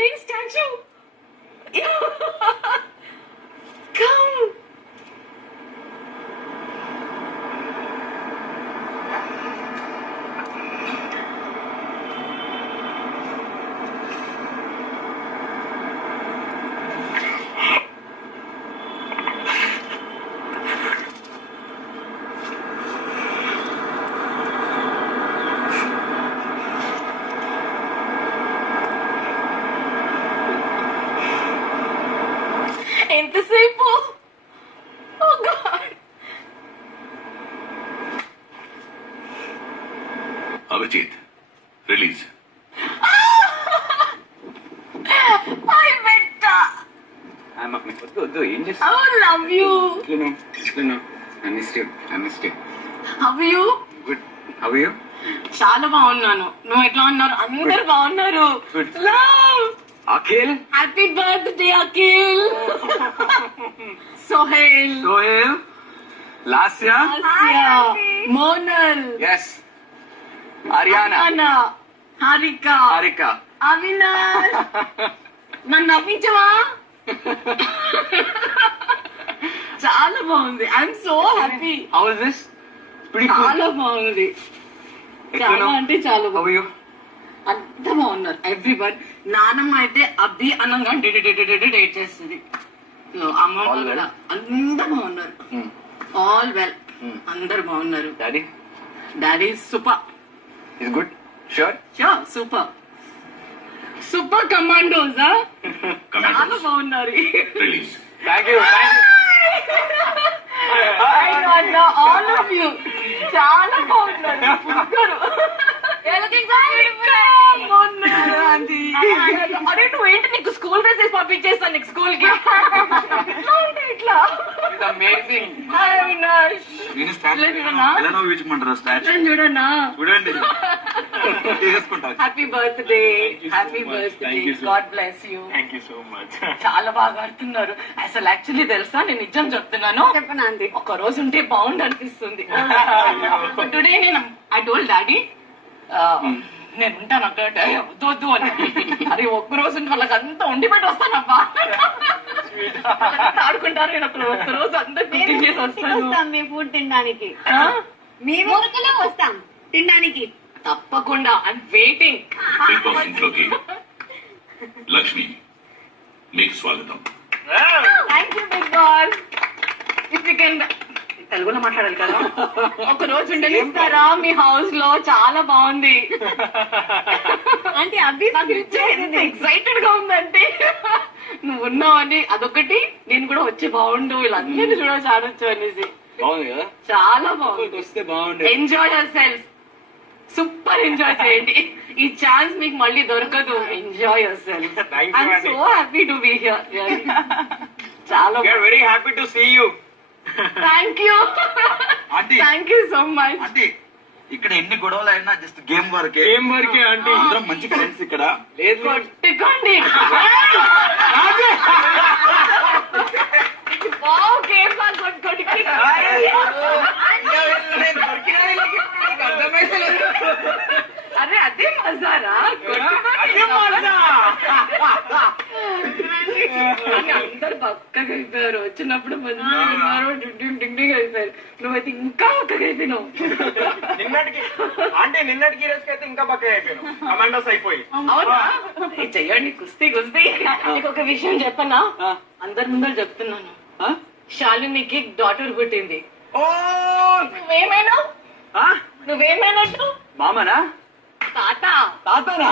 నేను statue. Come. ఎంతసేపు? Oh God. Abhijit release. I bet. వద్దు ఏం I love you. చేస్తాను? I missed you. How are you? Good. How are you? చాలా బాగున్నాను. నువ్వు ఎట్లా ఉన్నారు? అందరు బాగున్నారు. Good. Love. Akhil. Happy birthday, Akhil. Sohail. Lasya. Asya. Monal. Yes. Ariana. Anna. Harika. Avinash. నన్ను నవ్వించవా? చాలా బాగుంది. I'm so happy. How is this? Pretty cool. చాలా బాగుంది. చాలా అంటే చాలా How are you? అంత బాగున్నారు ఎవ్రీవన్. నానమ్మ అయితే అబ్బి అనంగా డేట్ చేస్తుంది. అమ్మ కూడా అంత బాగున్నారు. All well. అందరు బాగున్నారు. Daddy super. Is good? Sure? Sure, super commandos. చాలా బాగున్నారు. Release. Thank you. All of you చాలా బాగున్నారు. అరే నువ్వేంటి, నీకు స్కూల్ డ్రెస్ వేసి పంపించేస్తాను నీకు స్కూల్ కి. ఇట్లా It's amazing. అవినాష్ చూడన్నా. చూడండి. తీసేసుకుంటా. Happy birthday. Happy birthday. God bless you. Thank you so much. చాలా బాగా ఆడుతున్నారు. అసలు యాక్చువల్లీ తెలుసా, నేను నిజం చెప్తున్నాను. చెప్పనండి, ఒక రోజు ఉంటే బాగుండు అనిపిస్తుంది. టుడే నేను ఐ టోల్డ్ డాడీ నేను ఉంటాను అక్కడ వద్దు అని. అరే ఒక్క రోజు ఉంటే వాళ్ళకి అంతా ఉండి పెట్టి వస్తానబ్బా. ఆడుకుంటారు. నేను ఒక్క రోజు అందరు కుకింగ్ చేసి వస్తాను. మీ ఫుడ్ తినడానికి మేము వస్తాం తినడానికి తప్పకుండా. I'm waiting. బిగ్ బాస్ ఇంట్లోకి లక్ష్మి మీకు స్వాగతం. Thank you Bigg Boss. If you can తెలుగులో మాట్లాడాలి కదా. ఒక రోజు ఉండనిస్తారా మీ హౌస్ లో? చాలా బాగుంది. అంటే అబ్బి ఎంత ఎక్సైటెడ్ గా ఉందంటే నువ్వు ఉన్నావని అదొకటి, నేను కూడా వచ్చి బాగుండు వీళ్ళందరినీ చూడవచ్చు ఆడొచ్చు అనేసి. బాగుంది కదా? చాలా బాగుంది. వస్తే బాగుంది. Enjoy yourself. Super enjoy చేయండి. ఈ ఛాన్స్ మీకు మళ్ళీ దొరకదు. Enjoy yourself. I'm so happy to be here. చాలా very happy to see you. Thank you. Thank you so much. అంటే ఇక్కడ ఎన్ని గొడవలు అయినా జస్ట్ గేమ్ వరకే. ఆంటీ అందరం మంచి ఫ్రెండ్స్ ఇక్కడ. లేదు కొట్టుకోండి. గేమ్ కొట్టుకోండి. అరే అదే మజారా. అందరు పక్కగా అయిపోయారు. వచ్చినప్పుడు డింగ్ అయిపోయారు. నువ్వైతే ఇంకా పక్కగా అయిపోయినావు. నిన్నటికి రోజుకి అయితే ఇంకా పక్క అయిపోయాను. కమాండోస్ అయిపోయి. అవునా? చెయ్యండి కుస్తీ. నీకు ఒక విషయం చెప్పనా? అందరి ముందర చెప్తున్నాను. శాలినికి డాటర్ పుట్టింది. నువ్వేమైనా నువ్వేమైనట్టు మామనా? తాత. తాతనా?